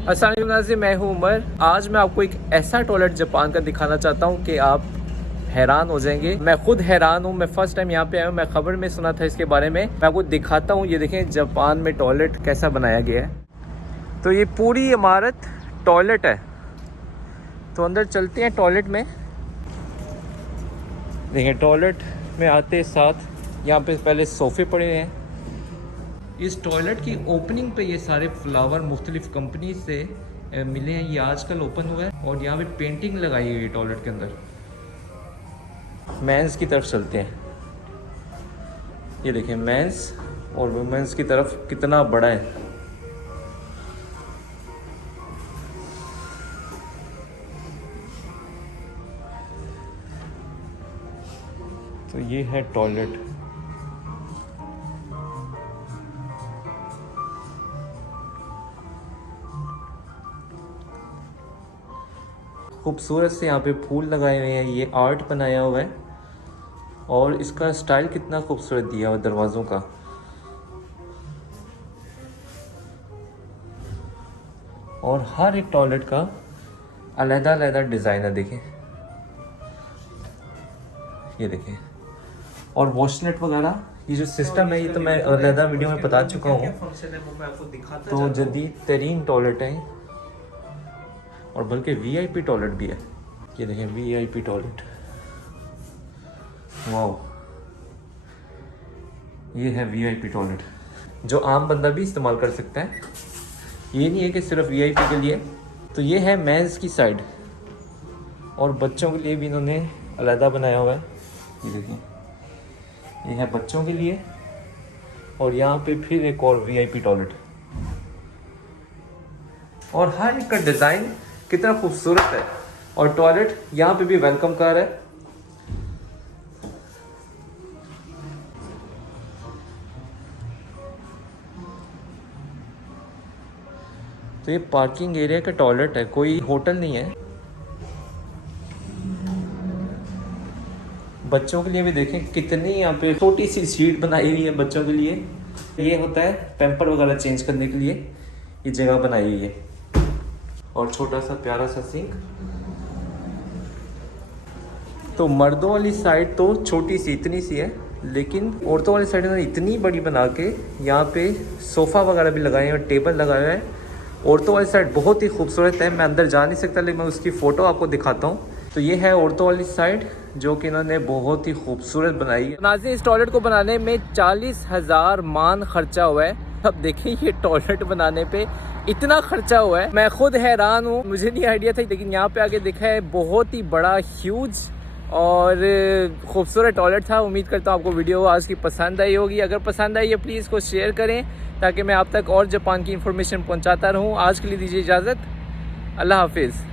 अस्सलाम वालेकुम नाज़रीन, मैं हूं उमर। आज मैं आपको एक ऐसा टॉयलेट जापान का दिखाना चाहता हूं कि आप हैरान हो जाएंगे। मैं खुद हैरान हूं। मैं फर्स्ट टाइम यहाँ पे आया हूँ। मैं खबर में सुना था इसके बारे में। मैं आपको दिखाता हूँ। ये देखें जापान में टॉयलेट कैसा बनाया गया है। तो ये पूरी इमारत टॉयलेट है। तो अंदर चलते हैं टॉयलेट में। देखें टॉयलेट में आते साथ यहाँ पे पहले सोफ़े पड़े हैं। इस टॉयलेट की ओपनिंग पे ये सारे फ्लावर मुख्तलिफ कंपनी से मिले हैं। ये आजकल ओपन हुआ है और यहाँ पे पेंटिंग लगाई हुई है टॉयलेट के अंदर। मेंस की तरफ चलते हैं। ये देखें मेंस और वुमेंस की तरफ कितना बड़ा है। तो ये है टॉयलेट। खूबसूरत से यहाँ पे फूल लगाए हुए हैं। ये आर्ट बनाया हुआ है और इसका स्टाइल कितना खूबसूरत दिया हुआ दरवाज़ों का। और हर एक टॉयलेट का अलग-अलग डिज़ाइन है। देखें ये देखें। और वॉशनेट वगैरह ये जो सिस्टम है ये तो मैं अलग वीडियो में बता चुका हूँ। तो जदीद तरीन टॉयलेट है और बल्कि वीआईपी टॉयलेट भी है। ये देखें वीआईपी टॉयलेट। वाओ, ये है वीआईपी टॉयलेट जो आम बंदा भी इस्तेमाल कर सकता है। ये नहीं है कि सिर्फ वीआईपी के लिए। तो ये है मेंस की साइड और बच्चों के लिए भी इन्होंने अलग बनाया हुआ है। ये देखिए ये है बच्चों के लिए और यहाँ पे फिर एक और वीआईपी टॉयलेट। और हर एक का डिज़ाइन कितना खूबसूरत है। और टॉयलेट यहाँ पे भी वेलकम कार है। तो ये पार्किंग एरिया का टॉयलेट है, कोई होटल नहीं है। बच्चों के लिए भी देखें कितनी यहाँ पे छोटी सी सीट बनाई हुई है बच्चों के लिए। ये होता है पैम्पर वगैरह चेंज करने के लिए ये जगह बनाई हुई है। और छोटा सा प्यारा सा सिंक। तो मर्दों वाली साइड तो छोटी सी इतनी सी है, लेकिन औरतों वाली साइड में इतनी बड़ी बना के यहाँ पे सोफ़ा वगैरह भी लगाए हैं और टेबल लगाया है। औरतों वाली साइड बहुत ही खूबसूरत है। मैं अंदर जा नहीं सकता लेकिन मैं उसकी फ़ोटो आपको दिखाता हूँ। तो ये है औरतों वाली साइड जो कि इन्होंने बहुत ही खूबसूरत बनाई है। नाज़रीन, इस टॉयलेट को बनाने में 40,000 मान खर्चा हुआ है। अब देखिए ये टॉयलेट बनाने पे इतना खर्चा हुआ है, मैं खुद हैरान हूँ। मुझे नहीं आइडिया था, लेकिन यहाँ पे आके देखा है बहुत ही बड़ा ह्यूज और खूबसूरत टॉयलेट था। उम्मीद करता हूँ आपको वीडियो आज की पसंद आई होगी। अगर पसंद आई है प्लीज़ इसको शेयर करें ताकि मैं आप तक और जापान की इन्फॉर्मेशन पहुँचाता रहूँ। आज के लिए दीजिए इजाज़त। अल्लाह हाफिज़।